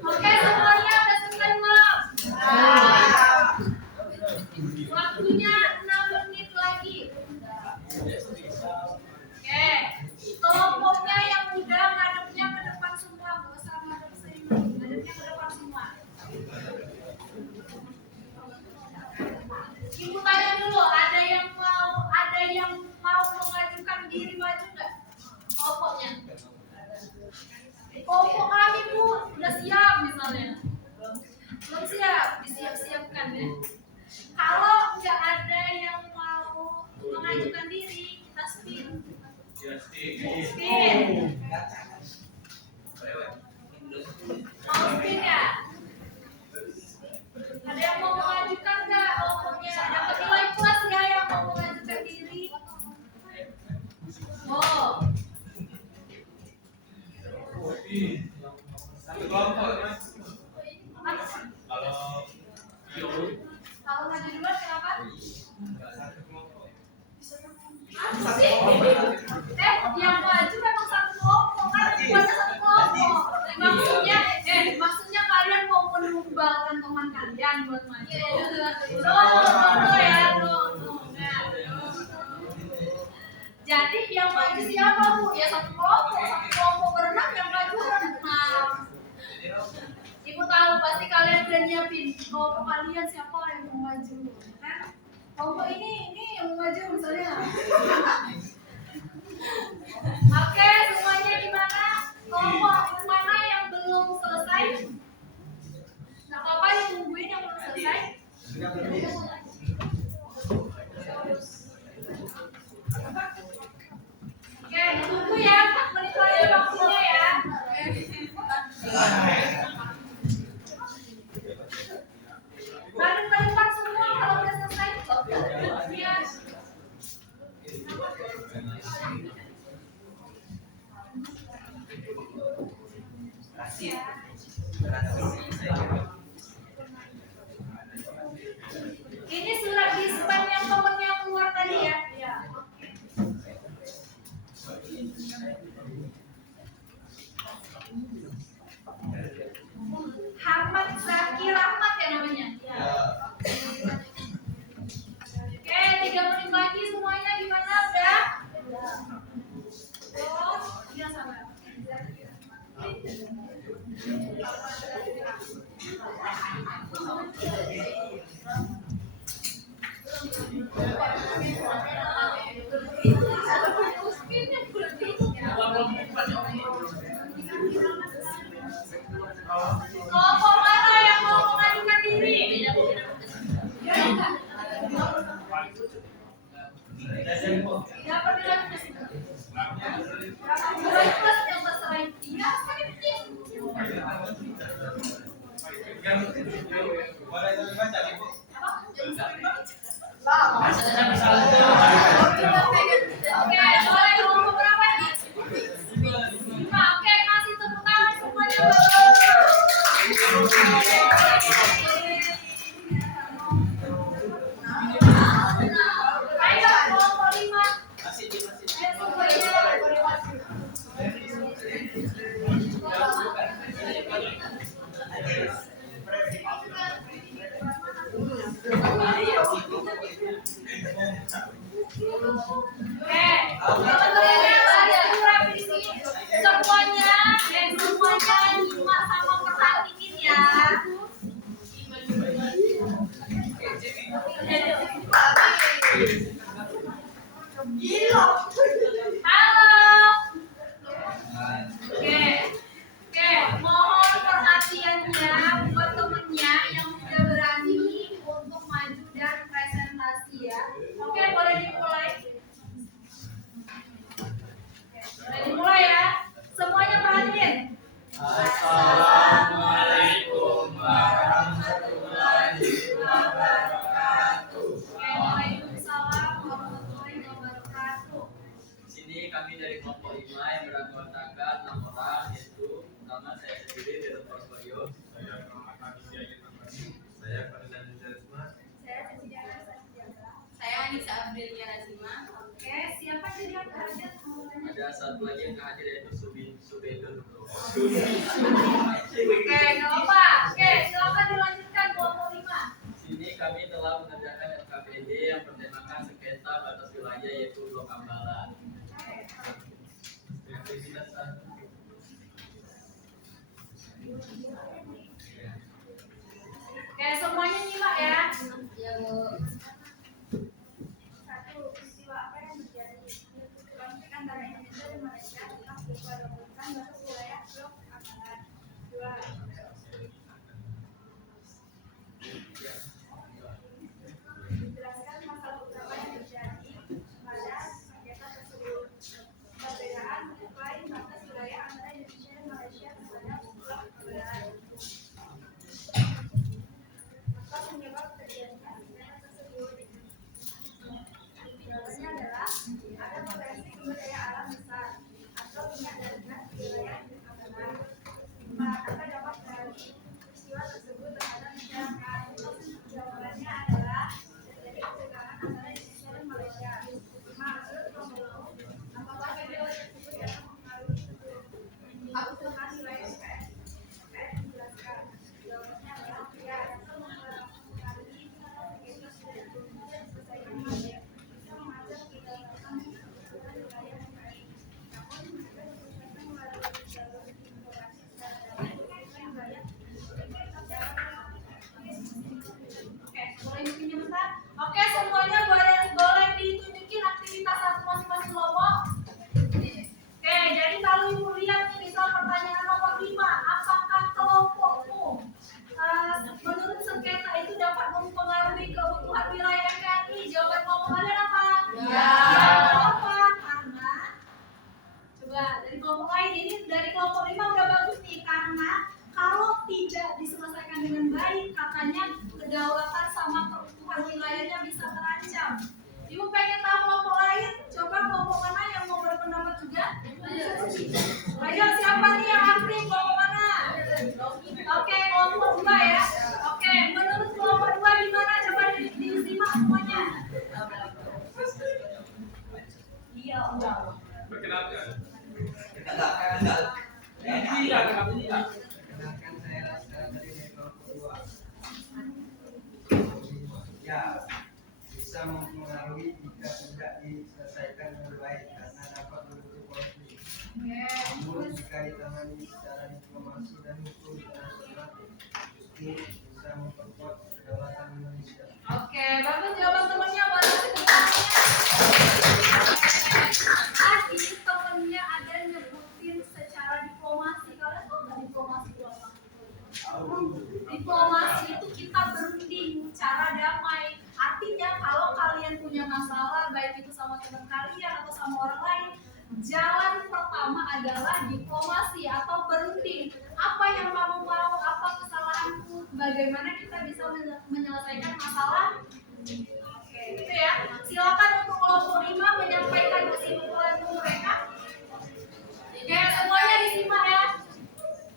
Oke, semuanya udah selesai belum? Waktunya 6 menit lagi. Oke, kelompoknya yang udah ngadepnya ke depan semua, nggak usah ngadep sini, ngadepnya ke depan semua. Ibu tanya dulu, ada yang mau mengajukan diri maju nggak? Kelompoknya? Kelompok kami Bu, udah siap misalnya. Belum siap, disiap-siapkan ya. Kalau nggak ada yang mau mengajukan diri, kita spin. Spin. Mau spin ya? Ada yang mau mengajukan nggak kelompoknya? Dapat nilai plus nggak yang mau mengajukan diri? Oh. Satu kelompok. Kalau maju duluan kenapa? Yang maju memang satu kelompok kan, buatnya satu kelompok. Maksudnya kalian mau menumbalkan teman kalian buat maju. No ya, no. Jadi Kelompok ini yang maju misalnya. Oke, semuanya gimana? Kelompok mana yang belum selesai? Nggak apa-apa ditungguin yang belum selesai. Oke, tunggu ya, 4 menit lagi waktunya ya. Badan ke depan semua kalau udah selesai. Ya. Ini surat dispen yang temennya keluar tadi ya. Iya. Ahmad Zakir Ahmad ya namanya. Oke, 3 menit lagi semuanya gimana udah? Oh, iya sama. Kelompok mana yang mau mengajukan diri? Dapat dilakukan. Plus yang terserah dia Oke, boleh kelompok berapa nih? 5. Oke, kasih tepuk tangan semuanya. Ayo kelompok 5. Semuanya nyimak sama perhatiin ya. Halo. Oke, mohon perhatiannya buat temennya yang sudah berani untuk maju dan presentasi ya. Oke, boleh dimulai. Boleh dimulai ya. Semuanya perhatiin. Assalamualaikum warahmatullahi wabarakatuh. Waalaikumsalam warahmatullahi wabarakatuh. Di sini kami dari kelompok 5 yang beranggotakan 6 orang, yaitu pertama saya sendiri di Dr. Soyo. Saya Muhammad Aditya Yunus. Saya Ferdinand Rizma. Saya Anissa Abdelia Razima. Oke, siapa jadi yang hadir? Ada satu lagi yang hadir yaitu Subedun. Oke, nggak apa-apa. Oke, silakan dilanjutkan kelompok 5. Di sini kami telah mengerjakan LKPD yang bertemakan sengketa batas wilayah yaitu Blok Ambalan. Aktivitas 1. Oke, semuanya nyimak ya. Ya, Bu. 1. Peristiwa apa yang terjadi? Konflik antara Indonesia dan Malaysia telah berubah batas wilayah Blok Ambalan. 2. Menjelaskan masalah utama yang terjadi pada sengketa tersebut. Perbedaan mencapai batas wilayah antara Indonesia dan Malaysia terhadap Blok Ambalan. Apa penyebab terjadinya sengketa tersebut? Oke, semuanya boleh ditunjukin aktivitas satu masing-masing kelompok. Oke, jadi kalau ibu lihat nih misal pertanyaan nomor 5, apakah kelompokmu menurut sengketa itu dapat mempengaruhi kebutuhan wilayah NKRI? Jawaban kelompok kalian apa? Ya. Apa? Karena coba dari kelompok lain, ini dari kelompok 5 udah bagus nih, karena kalau tidak diselesaikan dengan baik, katanya kedaulatan sama keutuhan wilayahnya bisa terancam. Ibu pengen tahu kelompok lain? Coba kelompok mana yang mau berpendapat juga? Ayo, siapa nih yang aktif? Kelompok mana? Oke, kelompok 2 ya. Oke, menurut kelompok 2 gimana? Coba disimak semuanya. Iya, udah. Perkenalkan. Kenalkan saya Rasa dari kelompok 2. Ya, bisa mempengaruhi jika tidak diselesaikan dengan baik karena dapat membentuk konflik. Namun jika ditangani secara diplomasi dan hukum internasional, justru bisa memperkuat kedaulatan Indonesia. Oke, bagus jawaban temennya. Boleh tepuk tangannya. Tadi temennya ada nyebutin secara diplomasi. Kalian tahu nggak diplomasi itu apa? Diplomasi itu kita berunding, cara damai. Artinya kalau kalian punya masalah, baik itu sama teman kalian atau sama orang lain, jalan pertama adalah diplomasi atau berunding. Apa yang kamu mau, apa kesalahanku, bagaimana kita bisa menyelesaikan masalah. Oke, gitu ya. Silakan untuk kelompok 5 menyampaikan kesimpulan mereka. Oke, semuanya disimak ya.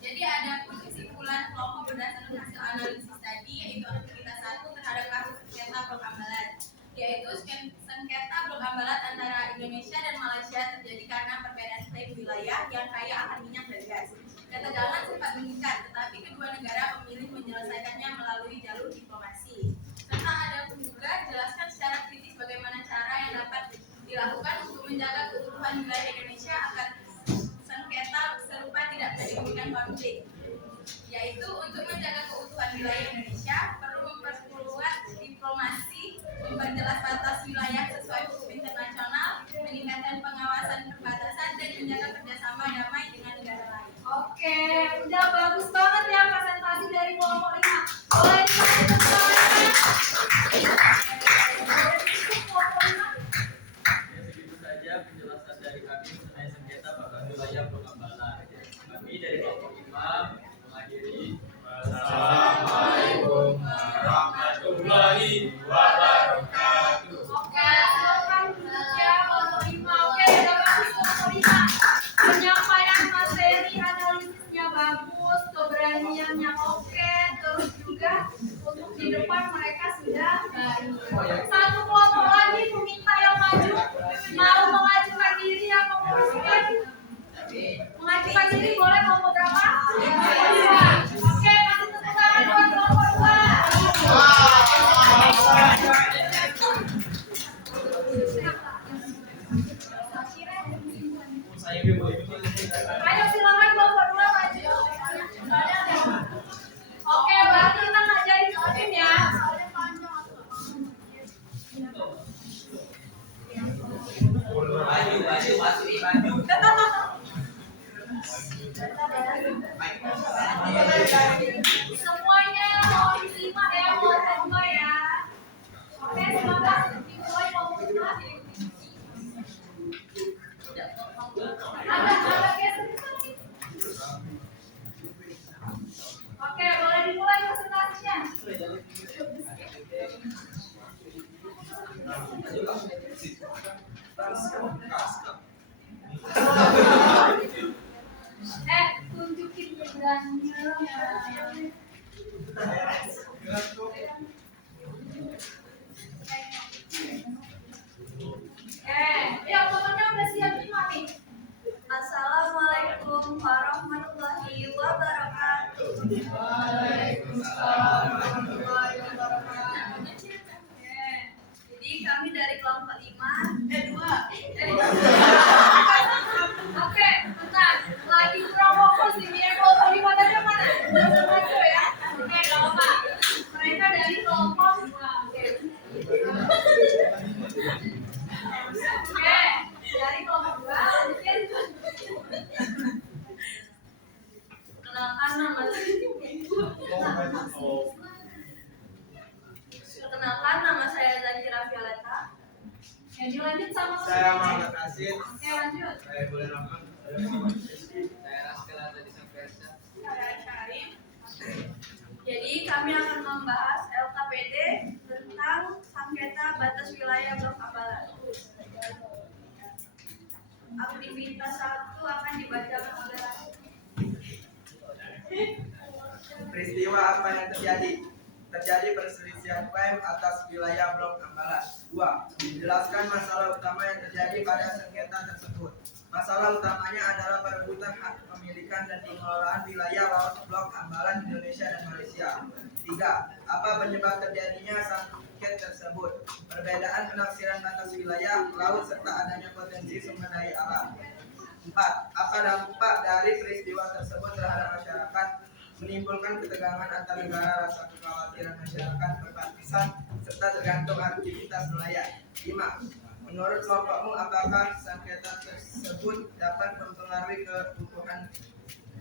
Jadi ada kesimpulan kelompok berdasarkan hasil analisis tadi, yaitu aktivitas 1 terhadap kasus sengketa blok ambalat, yaitu sengketa blok ambalat antara Indonesia dan Malaysia terjadi karena perbedaan klaim wilayah yang kaya akan minyak dan gas. Ketegangan sempat meningkat, tetapi kedua negara memilih menyelesaikannya melalui jalur diplomasi. Serta ada juga jelaskan secara kritis bagaimana cara yang dapat dilakukan untuk menjaga keutuhan wilayah Indonesia agar sengketa serupa tidak menimbulkan konflik. Yaitu untuk menjaga keutuhan wilayah Indonesia perlu memperkuat diplomasi, memperjelas batas wilayah sesuai hukum internasional, meningkatkan pengawasan perbatasan dan menjaga kerjasama damai dengan negara lain. Oke, udah bagus banget ya presentasi dari kelompok 5. Boleh dilanjutkan kelompok 5? Begitu saja penjelasan dari kami mengenai sengketa batas wilayah blok ambalat. Kami dari kelompok 5 mengakhiri. Assalamualaikum warahmatullahi wabarakatuh. Oke, silakan duduk ya kelompok 5. Oke, udah bagus kelompok 5. Penyampaian materi analisisnya bagus, keberaniannya oke, terus juga untuk di depan mereka sudah baik. Satu kelompok lagi meminta yang maju, mau mengajukan diri yang menguruskan. Mengajukan diri boleh kelompok berapa? 2. Oke, kasih tepuk tangan buat kelompok 2. Ayo silakan kelompok 2 maju. Oke, berarti kita nggak jadi tim ya. Semuanya mau disimak ya kelompok 2 ya. Oke, silakan dimulai kelompok 2. Ada geser di sini. Oke, boleh dimulai presentasinya. Tunjukin background-nya. Ya fotonya udah siap nyimak nih. Assalamualaikum warahmatullahi wabarakatuh. Waalaikumsalam warahmatullahi wabarakatuh. Jadi kami dari kelompok 2. Oke, bentar. Lagi promosi ini ya kelompok 5 tadi yang mana? Maju ya. Oke, gak apa-apa. Mereka dari kelompok 2. Oke. dilanjut sama Saya Muhammad Asid. Oke, lanjut. Saya boleh nama. Saya Raskela dari Sampersa. Saya Karim. Jadi kami akan membahas LKPD tentang sengketa batas wilayah Blok Ambalan. Aktivitas 1 akan dibacakan oleh Peristiwa apa yang terjadi? Terjadi perselisihan klaim atas wilayah Blok Ambalan. 2. Menjelaskan masalah utama yang terjadi pada sengketa tersebut. Masalah utamanya adalah perebutan hak kepemilikan dan pengelolaan wilayah laut Blok Ambalan Indonesia dan Malaysia. 3. Apa penyebab terjadinya sengketa tersebut? Perbedaan penafsiran batas wilayah laut serta adanya potensi sumber daya alam. 4. Apa dampak dari peristiwa tersebut terhadap masyarakat? Menimbulkan ketegangan antar negara, rasa kekhawatiran masyarakat berpartisan serta tergantung aktivitas nelayan. 5. Menurut kelompokmu, apakah sengketa tersebut dapat mempengaruhi keutuhan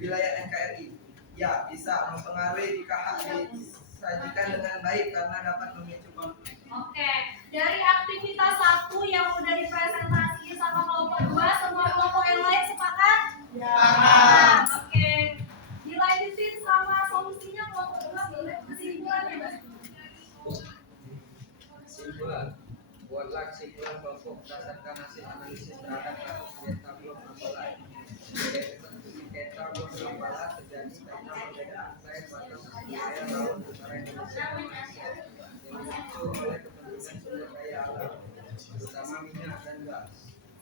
wilayah NKRI? Ya, bisa mempengaruhi jika hak disajikan dengan baik karena dapat memicu konflik. Oke, dari aktivitas 1 yang udah dipresentasi sama kelompok 2, semua kelompok yang lain sepakat? Ya. Oke, dilanjutin sama solusinya kelompok 2, boleh kesimpulannya, Mas? Kesimpulan. Buatlah kesimpulan kelompok berdasarkan hasil analisis terhadap kasus sengketa Blok Ambalan. Sengketa Blok Ambalan terjadi karena perbedaan klaim batas wilayah laut antara Indonesia dan Malaysia yang dipicu oleh kepentingan sumber daya alam, terutama minyak dan gas.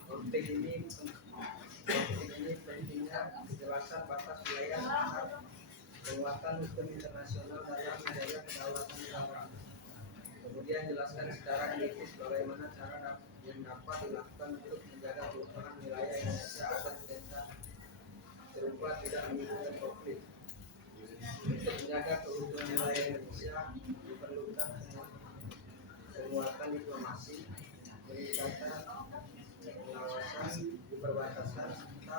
Konflik ini pentingnya kejelasan batas wilayah serta penguatan hukum internasional dalam menjaga kedaulatan negara. Kemudian jelaskan secara kritis bagaimana cara yang dapat dilakukan untuk menjaga keutuhan wilayah Indonesia agar sengketa serupa tidak menimbulkan konflik. Untuk menjaga keutuhan wilayah Indonesia diperlukan penguatan diplomasi, peningkatan pengawasan di perbatasan serta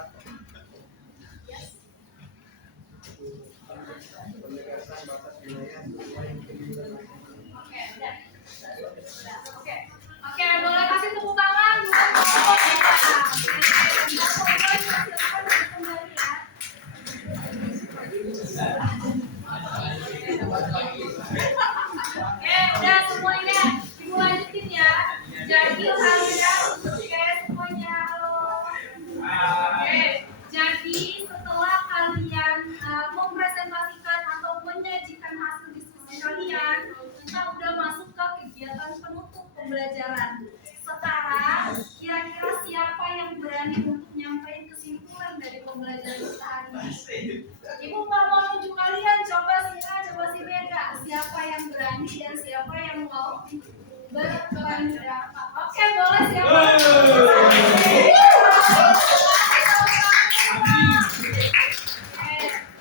penegasan batas wilayah sesuai hukum internasional. Oke, boleh kasih tepuk tangan buat kelompok kita. Oke, udah semuanya ibu lanjutin ya. Jadi kalian, oke semuanya halo. Oke, jadi setelah kalian mempresentasikan atau menyajikan hasil diskusi kalian, kita udah masuk ke kegiatan penutup pembelajaran. Sekarang kira-kira siapa yang berani untuk nyampaikan kesimpulan dari pembelajaran kita hari ini? Ibu nggak mau nunjuk kalian, coba si A, coba si B. Siapa yang berani dan siapa yang mau berpendapat? Oke, boleh siapa?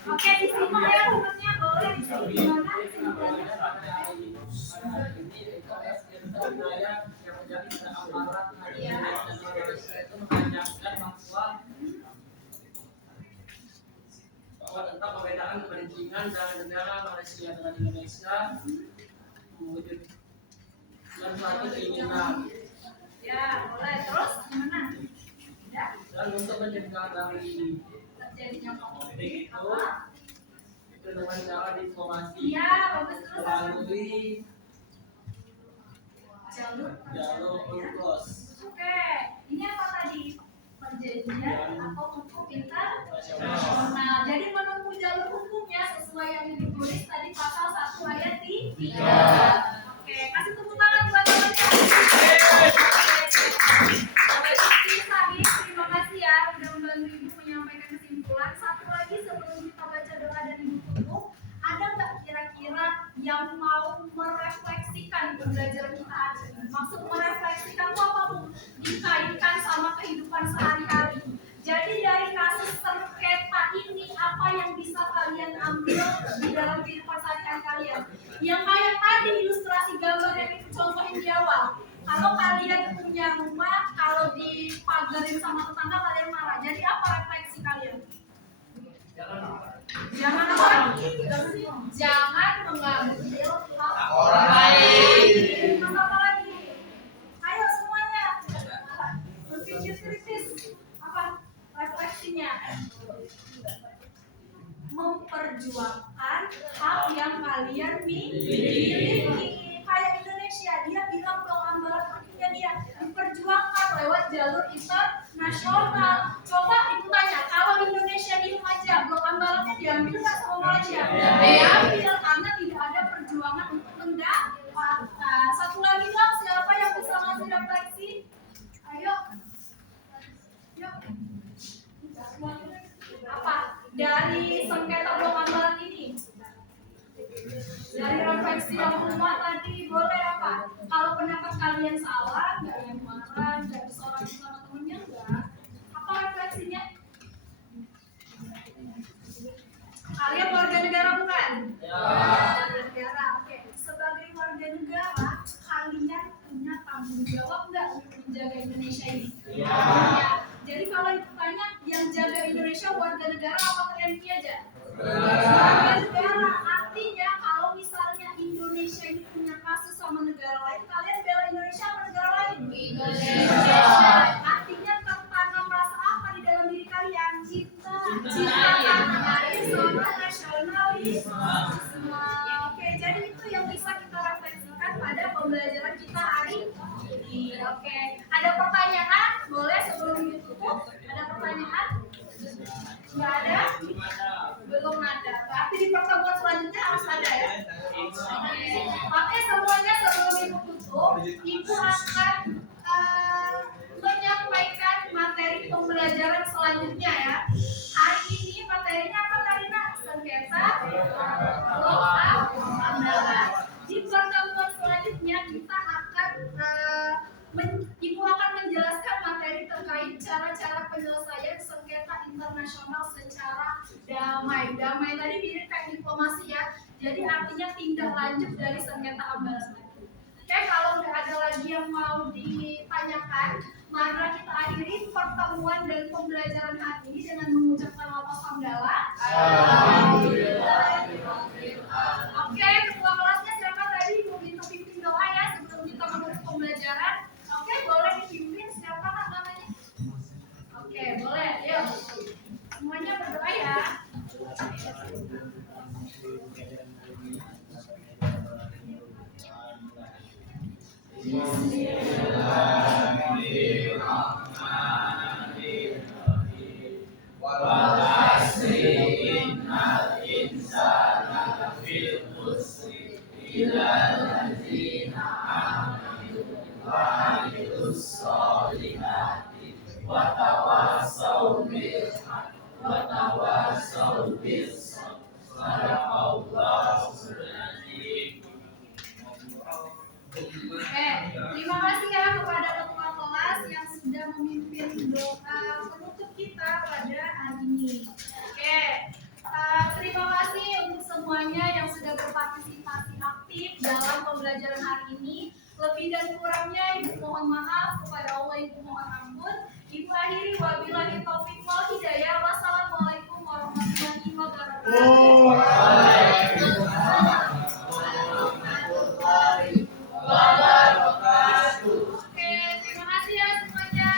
Oke, disimak ya temennya, boleh gimana kesimpulannya? Bahwa tentang perbedaan kepentingan dari negara Malaysia dengan Indonesia mewujudkan suatu keinginan Ya, boleh. Terus gimana? Ya, dan untuk mencegah dari terjadinya konflik itu apa? itu dengan cara diplomasi Iya, bagus terus. melalui Jalur jalur UNCLOS Oke, ini apa tadi? Perjanjian atau hukum internasional. nasional. Nah, jadi menempuh jalur hukumnya sesuai yang ditulis tadi pasal 1 ayat 3. Oke, kasih tepuk tangan buat teman-teman. Terima kasih ya udah membantu Ibu menyampaikan kesimpulan. Satu lagi sebelum kita baca doa dan Ibu tutup, ada nggak kira-kira yang mau merefleksikan pembelajaran kita hari ini? Maksud merefleksikan itu apa, Bu? Dikaitkan sama kehidupan sehari-hari. Jadi dari kasus sengketa ini apa yang bisa kalian ambil di dalam kehidupan sehari-hari kalian? Yang kayak tadi ilustrasi gambar yang itu contohin di awal. Kalau kalian punya rumah, kalau dipagarin sama tetangga kalian marah. Jadi apa refleksi kalian? Jangan apa? Jangan mengambil hak orang lain. Terus apa lagi? Ayo semuanya. internasional. Coba ibu tanya, kalau Indonesia diem aja, blok Hambalang diambil nggak sama Malaysia? Diambil karena tidak ada perjuangan untuk mendapatkan. Satu lagi dong, siapa yang bisa ngasih refleksi? Ayo. Yuk. Apa? Dari sengketa blok Hambalang ini? Dari refleksi yang kedua tadi boleh apa? Kalau pendapat kalian salah, nggak yang marah, nggak disorot sama temennya enggak. Apa refleksinya? Kalian warga negara bukan? Ya. Warga negara. Oke. Sebagai warga negara, kalian punya tanggung jawab nggak untuk menjaga Indonesia ini? Ya. Jadi kalau ditanya yang jaga Indonesia warga negara apa TNI aja? Warga negara. Artinya kalau misalnya Indonesia ini punya kasus sama negara lain, kalian bela Indonesia apa negara lain? Indonesia. Artinya tertanam rasa apa di dalam diri kalian? Cinta tanah air sama nasionalisme. Oke, jadi itu yang bisa kita refleksikan pada pembelajaran kita hari ini. Oke, ada pertanyaan? Boleh sebelum ditutup? Ada pertanyaan? Nggak ada? Belum ada. Berarti di pertemuan selanjutnya harus ada ya? Oke, semuanya sebelum ibu tutup, ibu akan menyampaikan materi pembelajaran selanjutnya ya. Hari ini materinya apa Karina? Sengketa blok Hambalang. Di pertemuan selanjutnya kita akan ibu akan menjelaskan materi terkait cara-cara penyelesaian sengketa internasional secara damai. Damai tadi mirip kayak diplomasi ya. Jadi artinya tindak lanjut dari sengketa Hambalang. Oke, kalau nggak ada lagi yang mau ditanyakan, maka kita akhiri pertemuan dan pembelajaran hari ini dengan mengucapkan lafaz hamdalah. Oke, ketua kelasnya siapa tadi? Ibu minta pimpin doa ya sebelum kita menutup pembelajaran. Oke, boleh dipimpin siapa Kak namanya? Oke, boleh. Yuk. Semuanya berdoa ya. Oke, terima kasih ya kepada ketua kelas yang sudah memimpin doa penutup kita pada hari ini. Oke, terima kasih untuk semuanya yang sudah berpartisipasi aktif dalam pembelajaran hari ini. Lebih dan kurangnya ibu mohon maaf, kepada Allah ibu mohon ampun. Ibu akhiri wabillahi taufiq wal hidayah. Wassalamualaikum warahmatullahi wabarakatuh. Oke, terima kasih ya semuanya.